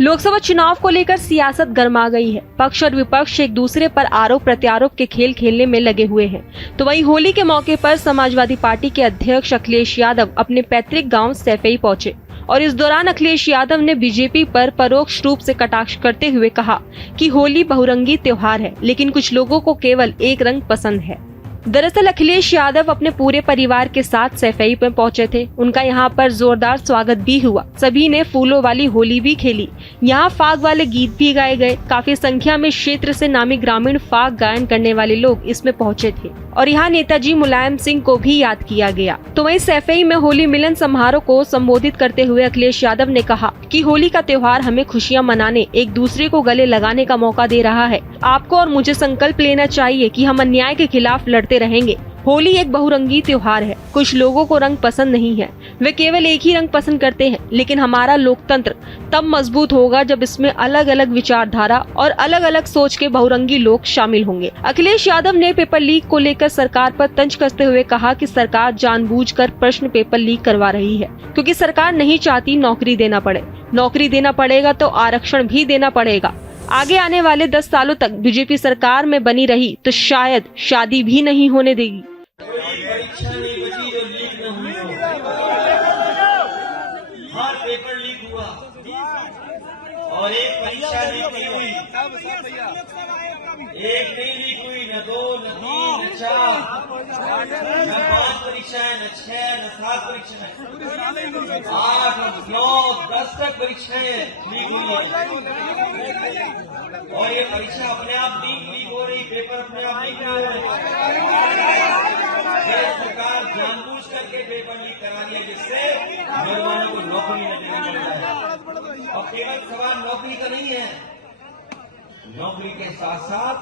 लोकसभा चुनाव को लेकर सियासत गर्मा गई है। पक्ष और विपक्ष एक दूसरे पर आरोप प्रत्यारोप के खेल खेलने में लगे हुए हैं। तो वहीं होली के मौके पर समाजवादी पार्टी के अध्यक्ष अखिलेश यादव अपने पैतृक गांव सैफई पहुंचे और इस दौरान अखिलेश यादव ने बीजेपी पर परोक्ष रूप से कटाक्ष करते हुए कहा कि होली बहुरंगी त्योहार है, लेकिन कुछ लोगों को केवल एक रंग पसंद है। दरअसल अखिलेश यादव अपने पूरे परिवार के साथ सैफई में पहुंचे थे। उनका यहां पर जोरदार स्वागत भी हुआ। सभी ने फूलों वाली होली भी खेली। यहां फाग वाले गीत भी गाए गए। काफी संख्या में क्षेत्र से नामी ग्रामीण फाग गायन करने वाले लोग इसमें पहुंचे थे और यहाँ नेताजी मुलायम सिंह को भी याद किया गया। तो वहीं सैफई में होली मिलन समारोह को संबोधित करते हुए अखिलेश यादव ने कहा कि होली का त्योहार हमें खुशियां मनाने, एक दूसरे को गले लगाने का मौका दे रहा है। आपको और मुझे संकल्प लेना चाहिए कि हम अन्याय के खिलाफ लड़ते रहेंगे। होली एक बहुरंगी त्योहार है। कुछ लोगों को रंग पसंद नहीं है, वे केवल एक ही रंग पसंद करते हैं, लेकिन हमारा लोकतंत्र तब मजबूत होगा जब इसमें अलग अलग विचारधारा और अलग अलग सोच के बहुरंगी लोग शामिल होंगे। अखिलेश यादव ने पेपर लीक को लेकर सरकार पर तंज कसते हुए कहा कि सरकार जानबूझकर प्रश्न पेपर लीक करवा रही है, क्योंकि सरकार नहीं चाहती नौकरी देना पड़े। नौकरी देना पड़ेगा तो आरक्षण भी देना पड़ेगा। आगे आने वाले 10 सालों तक बीजेपी सरकार में बनी रही तो शायद शादी भी नहीं होने देगी। परीक्षा नहीं बची जो लीक न हुई हो। हर पेपर लीक हुआ और एक परीक्षा लीक नहीं हुई। एक नहीं लीक हुई, न 2, न 3, न 4, न 5 परीक्षाएं, न 6, न 7 परीक्षाएं, 8, 9, 10 तक परीक्षाएं लीक हुई है। और ये परीक्षा अपने आप लीक हो रही, पेपर अपने आप लीक नहीं हो रहे। सरकार जानबूझ करके पेपर लीक करा रही है, जिससे नौजवानों को नौकरी न देनी पड़ जाए। और केवल सवाल नौकरी का नहीं है, नौकरी के साथ साथ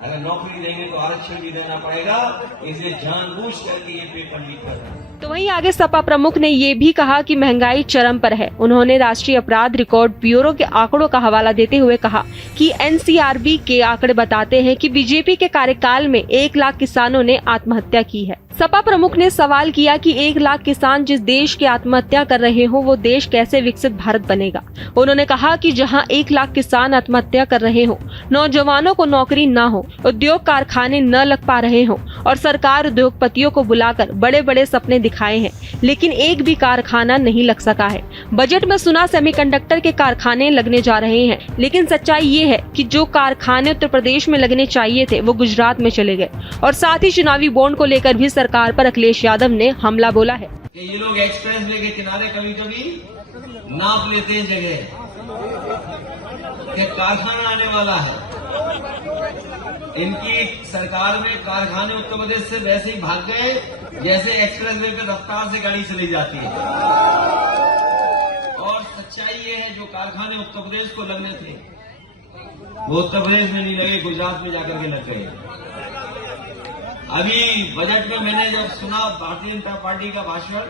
अगर नौकरी देंगे तो आरक्षण भी देना पड़ेगा, इसलिए जानबूझ करके ये पेपर लीक कर रहा है। तो वहीं आगे सपा प्रमुख ने ये भी कहा कि महंगाई चरम पर है। उन्होंने राष्ट्रीय अपराध रिकॉर्ड ब्यूरो के आंकड़ों का हवाला देते हुए कहा कि एनसीआरबी के आंकड़े बताते हैं कि बीजेपी के कार्यकाल में 1 लाख किसानों ने आत्महत्या की है। सपा प्रमुख ने सवाल किया कि 1 लाख किसान जिस देश की आत्महत्या कर रहे हो, वो देश कैसे विकसित भारत बनेगा। उन्होंने कहा कि जहां 1 लाख किसान आत्महत्या कर रहे हो, नौजवानों को नौकरी न हो, उद्योग कारखाने न लग पा रहे हो और सरकार उद्योगपतियों को बुलाकर बड़े बड़े सपने दिखाए हैं, लेकिन एक भी कारखाना नहीं लग सका है। बजट में सुना सेमीकंडक्टर के कारखाने लगने जा रहे हैं, लेकिन सच्चाई ये है कि जो कारखाने उत्तर प्रदेश में लगने चाहिए थे वो गुजरात में चले गए। और साथ ही चुनावी बॉन्ड को लेकर भी सरकार पर अखिलेश यादव ने हमला बोला है कि ये लोग एक्सप्रेस वे के किनारे कभी कभी नाप लेते हैं जगह कि कारखाना आने वाला है। इनकी सरकार में कारखाने उत्तर प्रदेश से वैसे ही भाग गए जैसे एक्सप्रेस वे पे रफ्तार से गाड़ी चली जाती है। और सच्चाई ये है, जो कारखाने उत्तर प्रदेश को लगने थे वो उत्तर प्रदेश में नहीं लगे, गुजरात में जाकर के लग गए। अभी बजट में मैंने जब सुना भारतीय जनता पार्टी का भाषण,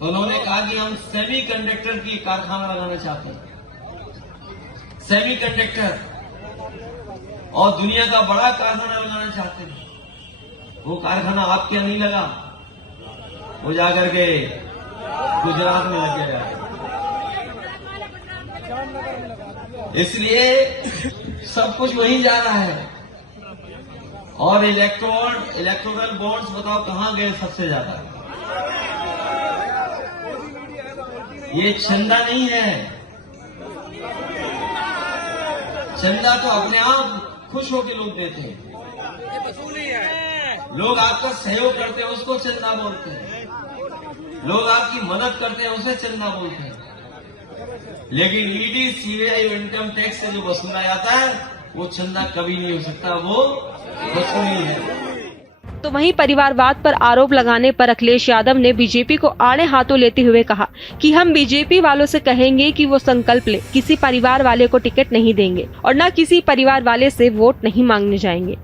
तो उन्होंने कहा कि हम सेमीकंडक्टर की कारखाना लगाना चाहते हैं। सेमीकंडक्टर और दुनिया का बड़ा कारखाना लगाना चाहते हैं। वो कारखाना आपके यहाँ नहीं लगा, वो जाकर के गुजरात में लग गया। इसलिए सब कुछ वहीं जा रहा है। और इलेक्टोरल बॉन्ड्स बताओ कहां गए सबसे ज्यादा? ये चंदा नहीं है। चंदा तो अपने आप खुश होकर लोग देते हैं। लोग आपका सहयोग करते हैं, उसको चंदा बोलते हैं। लोग आपकी मदद करते हैं, उसे चंदा बोलते हैं। लेकिन ईडी, सीबीआई, इनकम टैक्स से जो वसूला जाता है वो चंदा कभी नहीं हो सकता, वो वसूली है। तो वहीं परिवारवाद पर आरोप लगाने पर अखिलेश यादव ने बीजेपी को आड़े हाथों लेते हुए कहा कि हम बीजेपी वालों से कहेंगे कि वो संकल्प ले, किसी परिवार वाले को टिकट नहीं देंगे और न किसी परिवार वाले से वोट नहीं मांगने जाएंगे।